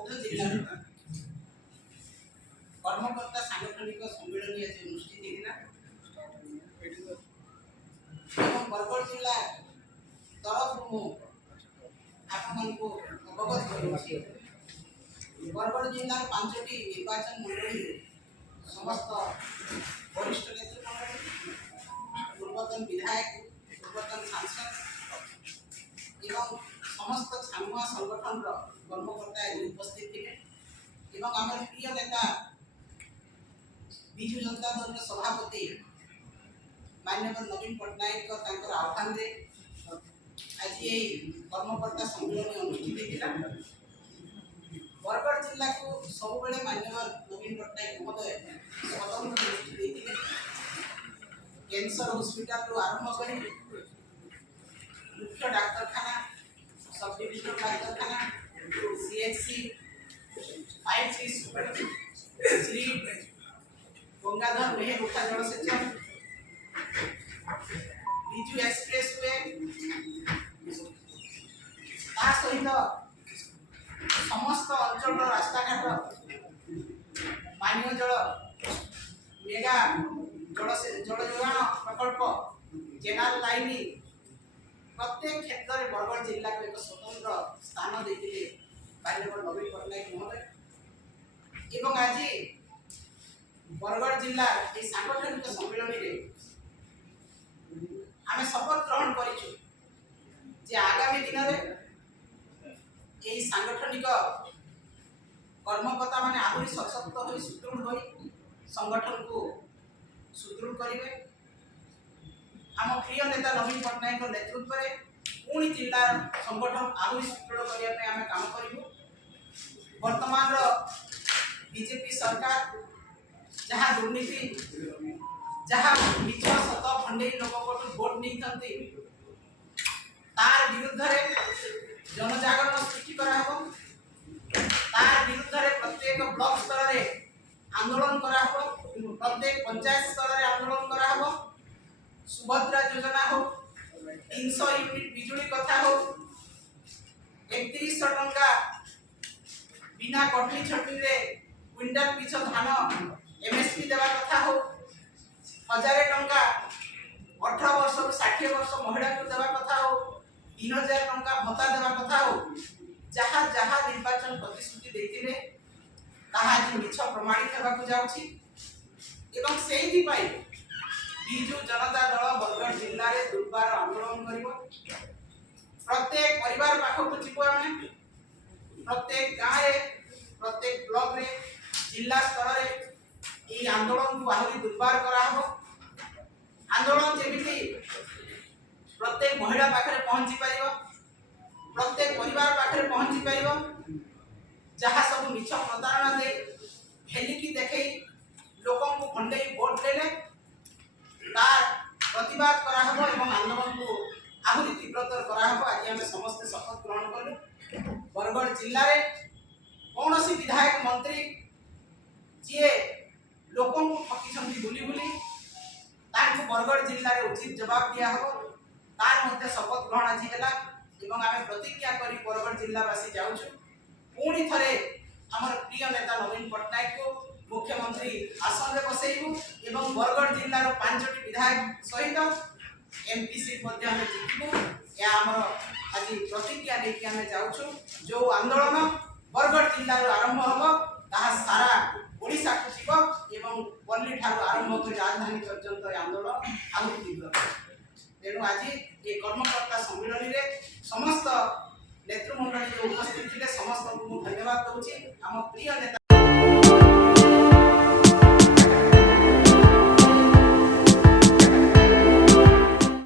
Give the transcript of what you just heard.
बौद्ध जिला कर्मकर्ता सांगठनिक सम्मेलन आज अनुष्ठित होता बरगढ़ जिला तरफ आपको अवगत करुँची। बरगढ़ जिलार 5टी निर्वाचन मंडली समस्त वरिष्ठ नेतृमंडली पूर्वतन विधायक पूर्वतन सांसद एवं समस्त छामुआ संगठन कर्मकर्ता उपस्थित थे एवं आम प्रिय नेता विजु जनता दल सभापति माननीय नवीन पट्टनायक आह्वान दे आज ये कर्मकर्ता सम्मेलन अनुष्ठित होता। बरगढ़ जिला को सब बेले माननीय नवीन पट्टनायक महोदय स्वतंत्र दृष्टि देते कैंसर हॉस्पिटल आरंभ कर मुख्य डाक्तखाना सब डिविजनल डाक्तखाना सीएचसी 5 श्री गंगाधर मेहरुखा जलसेचन विजु एक्सप्रेस वे सहित समस्त अंचल रास्ता घाट पानी जल मेगा जल जोगाण प्रकल्प जेनाल लाइन प्रत्येक क्षेत्र में बरगढ़ जिला को एक स्वतंत्र स्थान देते माननीय नवीन पट्टनायक महोदय एवं आज बरगढ़ जिला ये सांगठनिक सम्मेलन में आम शपथ ग्रहण करूँ आगामी दिन में यही सांगठनिक कर्मकर्ता माने आहरी सशक्त हो सुदृढ़ हो संगठन को सुदृढ़ करेंगे। आम प्रिय नेता नवीन पट्टनायक नेतृत्व में पुणी जिला संगठन आहरी सुदृढ़ करने आम काम करूँ। वर्तमान बीजेपी सरकार जहाँ दुर्नीति जहाँ मिछ सत फंडे लोक भोट नहीं तार विरुद्ध जनजागरण सृष्टि तार विरुद्ध प्रत्येक ब्लॉक स्तर में आंदोलन प्रत्येक पंचायत स्तर में आंदोलन सुभद्रा योजना हो 300 यूनिट बिजुली कथा हो 3100 टंका बिना कटनी छटनी क्विंटाल पिछ धान एमएसपी देवा कथा हो 1000 टंका 18 वर्ष 60 वर्ष महिला को देवा कथा हो 3000 टंका भत्ता देवा कथा हो जहाँ जहाँ निर्वाचन प्रतिश्रुति देते आज मिछ प्रमाणित होगा जाऊँगी एवं से विजु जनता दल बरगढ़ जिले में दुर्बार आंदोलन कर प्रत्येक परिवार पाखक जीव आम प्रत्येक गाँव प्रत्येक ब्लॉक रे जिला स्तर में ये आंदोलन को आहरी दुर्बार करा आंदोलन जमी प्रत्येक महिला पाखे पहुंची पार प्रत्येक परिवार पाखे पहुंची पार जहाँ सब मिछ प्रतारणा दे हेलिकी देखे लोक खंडे भोट देले तार प्रतिवाद करा आंदोलन को आहरी तीव्रतर करा आज आम समस्त शपथ ग्रहण कलु। बरगढ़ जिले में कौन विधायक मंत्री जी लोक ठकी बुली बुली बरगढ़ जिले में उचित जवाब दिया तार मध्य शपथ ग्रहण आज है आम प्रतिज्ञा कर बरगढ़ जिलावासी जाऊँ पुणी थे आम प्रिय नेता नवीन पट्टनायक को मुख्यमंत्री आसन में बसैबू एवं बरगढ़ जिलार 5टी विधायक सहित एमपी सीट जीतबू या आज प्रतिज्ञा लेकिन आम जाऊँ जो आंदोलन बरगढ़ जिलार आरंभ हम सारा ओडिशा को जीव एवं पल्ली ठार आरंभ कर राजधानी पर्यंत आंदोलन आहरी तीव्र तेणु आज ये कर्मकर्ता सम्मेलन में समस्त नेतृमंडली जो उपस्थित थे समस्त को धन्यवाद दूसरी आम प्रिय नेता